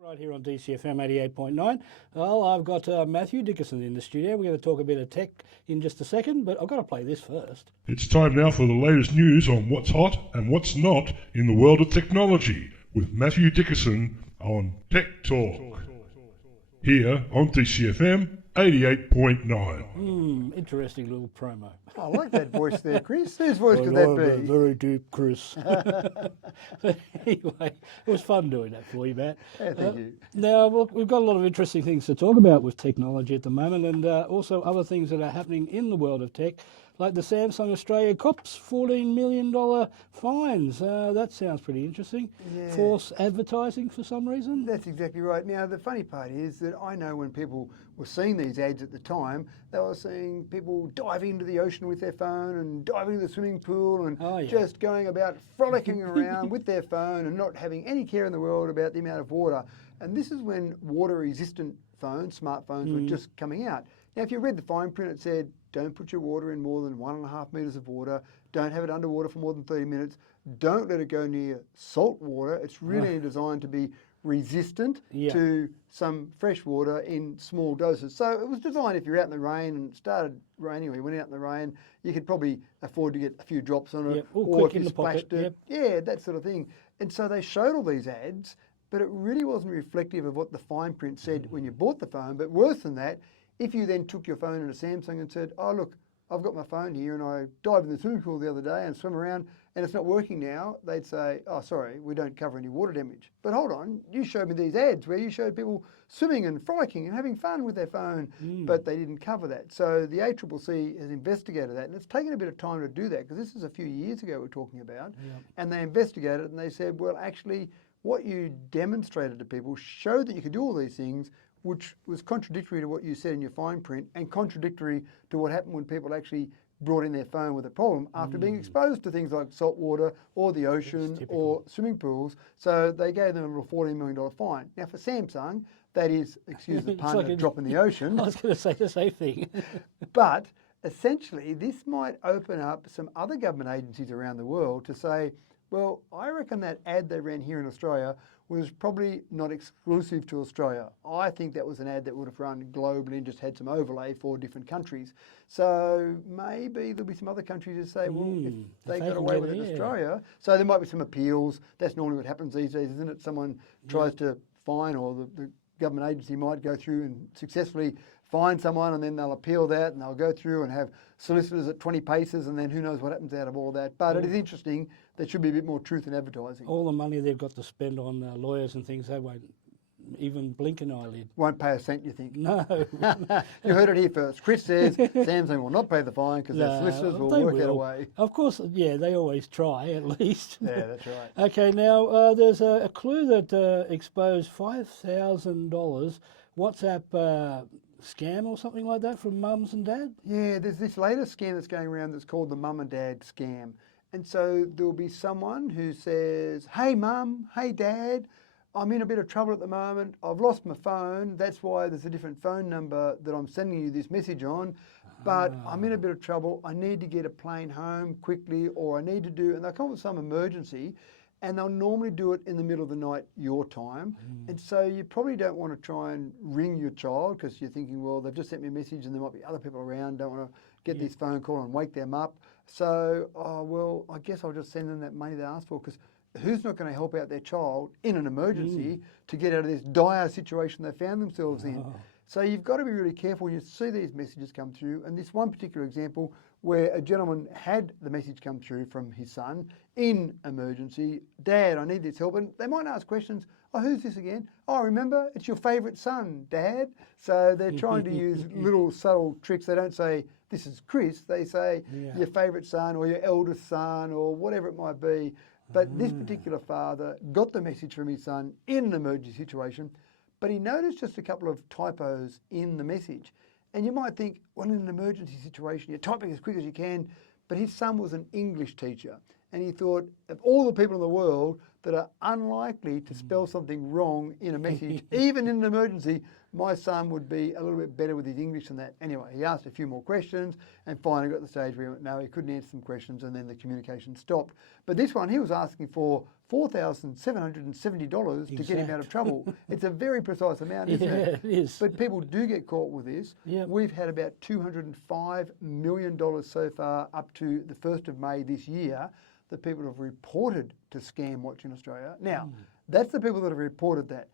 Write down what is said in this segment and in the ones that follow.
Right here on DCFM 88.9. Well, I've got Matthew Dickerson in the studio. We're going to talk a bit of tech in just a second, but I've got to play this first. It's time now for the latest news on what's hot and what's not in the world of technology with Matthew Dickerson on Tech Talk. Here on DCFM 88.9. Interesting little promo. I like that voice there, Chris. Whose voice could that be? Very deep, Chris. But anyway, it was fun doing that for you, Matt. Yeah, thank you. Now, look, we've got a lot of interesting things to talk about with technology at the moment, and also other things that are happening in the world of tech, like the Samsung Australia cops $14 million fines. That sounds pretty interesting. Yeah. False advertising for some reason. That's exactly right. Now, the funny part is that I know when people were seeing these ads at the time, they were seeing people diving into the ocean with their phone and diving into the swimming pool and just going about frolicking around with their phone and not having any care in the world about the amount of water. And this is when water-resistant phones, smartphones, were just coming out. Now, if you read the fine print, it said, don't put your water in more than 1.5 metres of water. Don't have it underwater for more than 30 minutes. Don't let it go near salt water. It's really designed to be resistant to some fresh water in small doses. So it was designed if you're out in the rain and it started raining or you went out in the rain, you could probably afford to get a few drops on it. Or if you splashed it. Yeah, that sort of thing. And so they showed all these ads, but it really wasn't reflective of what the fine print said when you bought the phone. But worse than that, if you then took your phone into Samsung and said, oh, look, I've got my phone here and I dived in the swimming pool the other day and swim around and it's not working now, they'd say, oh, sorry, we don't cover any water damage. But hold on, you showed me these ads where you showed people swimming and frolicking and having fun with their phone, but they didn't cover that. So the ACCC has investigated that, and it's taken a bit of time to do that because this is a few years ago we're talking about, and they investigated it and they said, well, actually, what you demonstrated to people showed that you could do all these things, which was contradictory to what you said in your fine print and contradictory to what happened when people actually brought in their phone with a problem after being exposed to things like salt water or the ocean or swimming pools. So they gave them a little $14 million fine. Now for Samsung, that is, excuse the pun, like a drop in the ocean. I was going to say the same thing. But essentially, this might open up some other government agencies around the world to say, well, I reckon that ad they ran here in Australia was probably not exclusive to Australia. I think that was an ad that would have run globally and just had some overlay for different countries. So maybe there'll be some other countries that say, well, if they got away with it in Australia, so there might be some appeals. That's normally what happens these days, isn't it? Someone tries to fine, or the government agency might go through and successfully find someone, and then they'll appeal that and they'll go through and have solicitors at 20 paces, and then who knows what happens out of all that. But it is interesting. There should be a bit more truth in advertising. All the money they've got to spend on lawyers and things, they won't even blink an eyelid. Won't pay a cent, you think? No. You heard it here first. Chris says Samsung will not pay the fine because their solicitors will work out a way. Of course, they always try at least. Yeah, that's right. Okay, now there's a clue that exposed $5,000 WhatsApp scam or something like that from mums and dad? Yeah, there's this latest scam that's going around that's called the mum and dad scam. And so there'll be someone who says, hey mum, hey dad, I'm in a bit of trouble at the moment. I've lost my phone. That's why there's a different phone number that I'm sending you this message on. But I'm in a bit of trouble. I need to get a plane home quickly, or I need to do, and they'll come up with some emergency, and they'll normally do it in the middle of the night, your time. And so you probably don't want to try and ring your child because you're thinking, well, they've just sent me a message and there might be other people around, don't want to get this phone call and wake them up. So, well, I guess I'll just send them that money they asked for, because who's not going to help out their child in an emergency to get out of this dire situation they found themselves in? So you've got to be really careful when you see these messages come through. And this one particular example where a gentleman had the message come through from his son in emergency, Dad, I need this help. And they might ask questions, oh, who's this again? Oh, remember, it's your favourite son, Dad. So they're trying to use little subtle tricks. They don't say, this is Chris. They say your favourite son or your eldest son or whatever it might be. But this particular father got the message from his son in an emergency situation, but he noticed just a couple of typos in the message. And you might think, well, in an emergency situation, you're typing as quick as you can, but his son was an English teacher. And he thought, of all the people in the world, that are unlikely to spell something wrong in a message. Even in an emergency, my son would be a little bit better with his English than that. Anyway, he asked a few more questions and finally got to the stage where he went, no, he couldn't answer some questions, and then the communication stopped. But this one, he was asking for $4,770 to get him out of trouble. It's a very precise amount, isn't it? Yeah, it is. But people do get caught with this. Yep. We've had about $205 million so far up to the 1st of May this year that people have reported to Scam Watch in Australia. Now, that's the people that have reported that.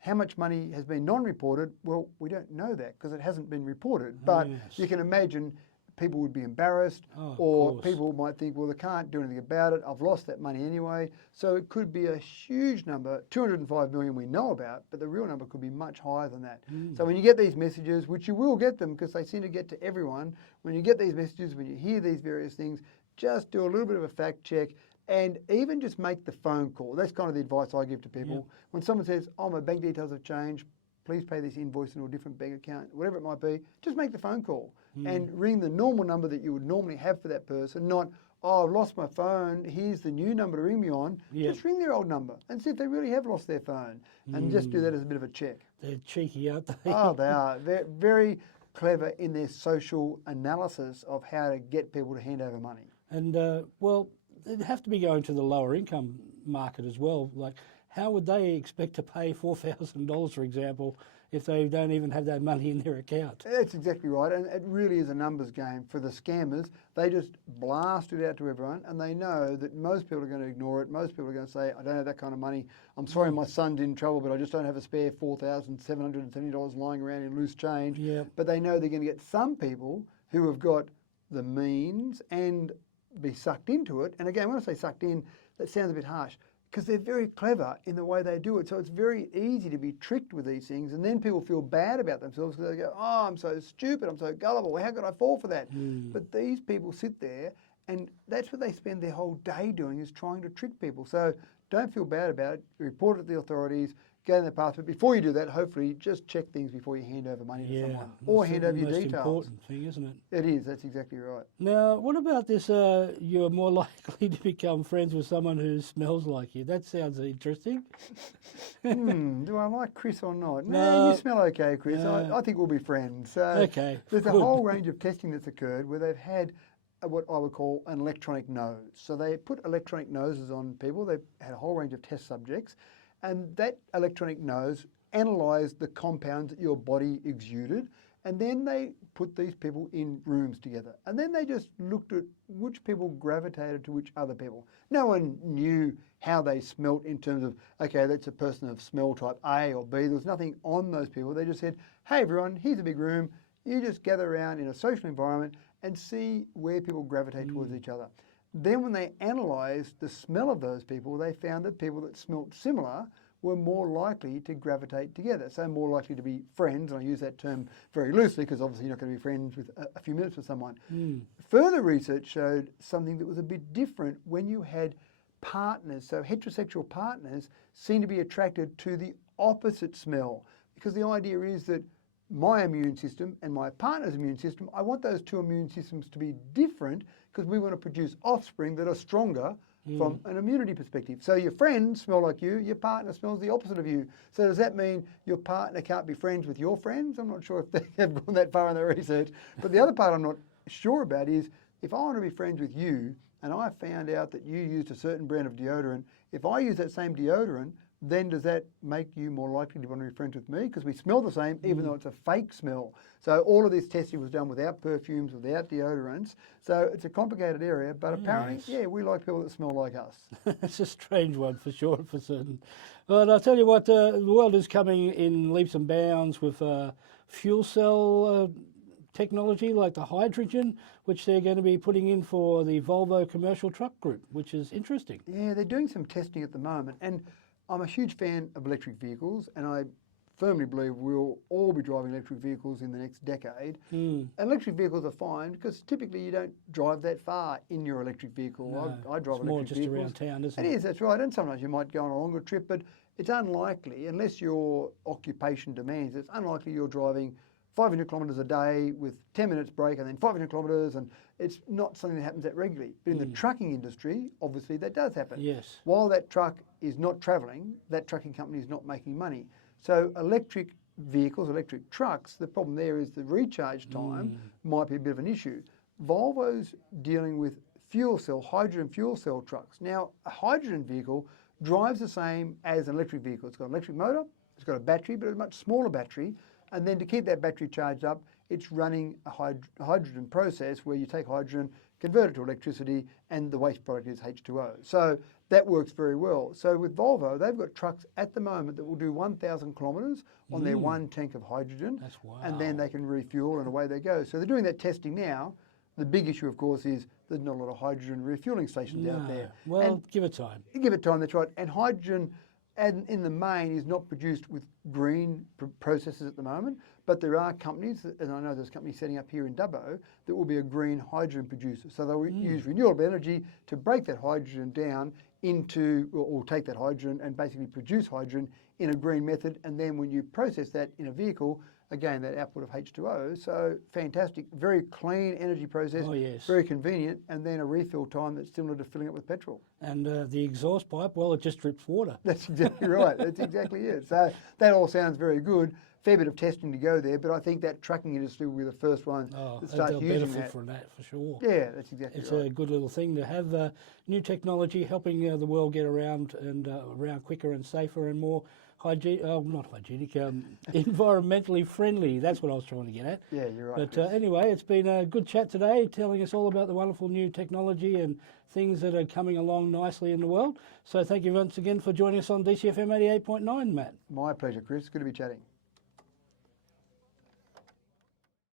How much money has been non-reported? Well, we don't know that because it hasn't been reported. But Yes. you can imagine people would be embarrassed, Oh, of or course. people might think, well, they can't do anything about it. I've lost that money anyway. So it could be a huge number. 205 million we know about, but the real number could be much higher than that. So when you get these messages, which you will get them because they seem to get to everyone, when you get these messages, when you hear these various things, just do a little bit of a fact check. And even just make the phone call. That's kind of the advice I give to people. When someone says, oh, my bank details have changed, please pay this invoice into a different bank account, whatever it might be, just make the phone call and ring the normal number that you would normally have for that person, not, oh, I've lost my phone, here's the new number to ring me on. Yep. Just ring their old number and see if they really have lost their phone, and just do that as a bit of a check. They're cheeky, aren't they? Oh, they are. They're very clever in their social analysis of how to get people to hand over money. And, well, they'd have to be going to the lower income market as well. Like, how would they expect to pay $4,000, for example, if they don't even have that money in their account? That's exactly right, and it really is a numbers game for the scammers. They just blast it out to everyone, and they know that most people are going to ignore it. Most people are going to say, I don't have that kind of money. I'm sorry my son's in trouble, but I just don't have a spare $4,770 lying around in loose change. Yep. But they know they're going to get some people who have got the means and be sucked into it. And again, when I say sucked in, that sounds a bit harsh, because they're very clever in the way they do it. So it's very easy to be tricked with these things, and then people feel bad about themselves because they go, oh, I'm so stupid, I'm so gullible, how could I fall for that? But these people sit there, and that's what they spend their whole day doing, is trying to trick people. So don't feel bad about it. Report it to the authorities, go in the path. But before you do that, hopefully just check things before you hand over money to someone, or that's hand the over your most details. important thing, isn't it? It is, that's exactly right. Now, what about this? You're more likely to become friends with someone who smells like you. That sounds interesting. Do I like Chris or not? No. No, you smell okay, Chris. No. I think we'll be friends. So Okay, there's a good. whole range of testing that's occurred where they've had what I would call an electronic nose. So they put electronic noses on people. They've had a whole range of test subjects, and that electronic nose analysed the compounds that your body exuded, and then they put these people in rooms together. And then they just looked at which people gravitated to which other people. No one knew how they smelt in terms of, okay, that's a person of smell type A or B. There was nothing on those people. They just said, hey, everyone, here's a big room. You just gather around in a social environment and see where people gravitate towards each other. Then when they analysed the smell of those people, they found that people that smelt similar were more likely to gravitate together, so more likely to be friends, and I use that term very loosely because obviously you're not going to be friends with a few minutes with someone. Further research showed something that was a bit different when you had partners, so heterosexual partners seem to be attracted to the opposite smell, because the idea is that my immune system and my partner's immune system, I want those two immune systems to be different because we want to produce offspring that are stronger from an immunity perspective. So your friends smell like you, your partner smells the opposite of you. So does that mean your partner can't be friends with your friends? I'm not sure if they have gone that far in their research. But the other part I'm not sure about is, if I want to be friends with you and I found out that you used a certain brand of deodorant, if I use that same deodorant, then does that make you more likely to want to be friends with me? Because we smell the same, even though it's a fake smell. So all of this testing was done without perfumes, without deodorants. So it's a complicated area, but apparently, yeah, we like people that smell like us. It's a strange one for sure, for certain. But I'll tell you what, the world is coming in leaps and bounds with fuel cell technology like the hydrogen, which they're going to be putting in for the Volvo commercial truck group, which is interesting. Yeah, they're doing some testing at the moment. And I'm a huge fan of electric vehicles, and I firmly believe we'll all be driving electric vehicles in the next decade. And electric vehicles are fine because typically you don't drive that far in your electric vehicle. No, I drive it's more electric just vehicles. around town, isn't It it? is, that's right. And sometimes you might go on a longer trip, but it's unlikely, unless your occupation demands, it's unlikely you're driving 500 kilometres a day with 10 minutes break and then 500 kilometres, and it's not something that happens that regularly. But in the trucking industry, obviously that does happen. Yes. While that truck is not travelling, that trucking company is not making money. So electric vehicles, electric trucks, the problem there is the recharge time might be a bit of an issue. Volvo's dealing with fuel cell, hydrogen fuel cell trucks. Now, a hydrogen vehicle drives the same as an electric vehicle. It's got an electric motor, it's got a battery, but a much smaller battery. And then to keep that battery charged up, it's running a hydrogen process where you take hydrogen, convert it to electricity, and the waste product is H2O. So that works very well. So with Volvo, they've got trucks at the moment that will do 1,000 kilometres on their one tank of hydrogen. That's wow. And then they can refuel and away they go. So they're doing that testing now. The big issue, of course, is there's not a lot of hydrogen refueling stations out there. Well, give it time. Give it time, that's right. And hydrogen, and in the main, is not produced with green processes at the moment, but there are companies, and I know there's a company setting up here in Dubbo, that will be a green hydrogen producer. So they'll use renewable energy to break that hydrogen down into, or take that hydrogen and basically produce hydrogen in a green method. And then when you process that in a vehicle, again, that output of H2O. So fantastic, very clean energy process, very convenient, and then a refill time that's similar to filling it with petrol. And the exhaust pipe, well, it just drips water. That's exactly right. That's exactly it. So that all sounds very good. Fair bit of testing to go there, but I think that trucking industry will be the first one that starts they'll using benefit that. from that for sure. Yeah, that's exactly It's right. a good little thing to have new technology helping the world get around and around quicker and safer and more not hygienic, environmentally friendly. That's what I was trying to get at. Yeah, you're right. But Chris. anyway, it's been a good chat today, telling us all about the wonderful new technology and things that are coming along nicely in the world. So thank you once again for joining us on DCFM 88.9, Matt. My pleasure, Chris. Good to be chatting.